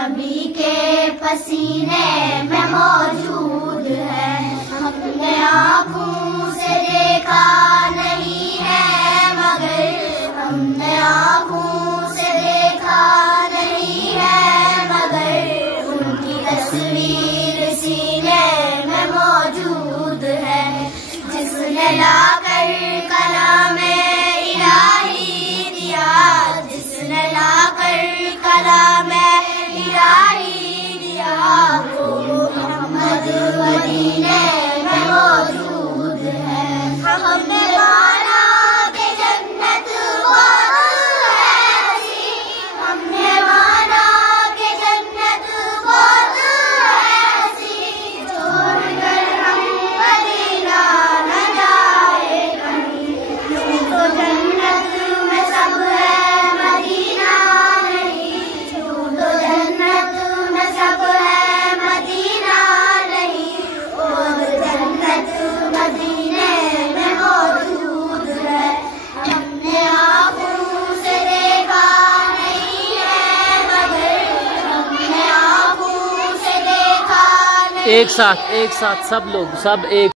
نبی کے پسینے میں موجود ہے. ہم نے آنکھوں سے دیکھا نہیں ہے مگر ہم نے آنکھوں سے دیکھا نہیں ہے مگر ان کی تصویر سینے میں موجود ہے. جس نے لا کر کلام الہی دیا, جس نے لا کر کلام الہی دیا, وہ محمد مدینے میں موجود ہے. ہم نے مانا کہ جنت بہت ہے حسین, ہم نے مانا کہ جنت بہت ہے حسین, چھوڑ کر ہم مدینہ نہ جائے کہیں. تو جنت میں سب ہے مدینہ نہیں, تو جنت میں سب ہے مدینہ نہیں, اور جنت مدینے میں موجود ہے. ہم نے آنکھوں سے دیکھا نہیں ہے مگر ہم نے آنکھوں سے دیکھا نہیں. ایک ساتھ سب لوگ سب ایک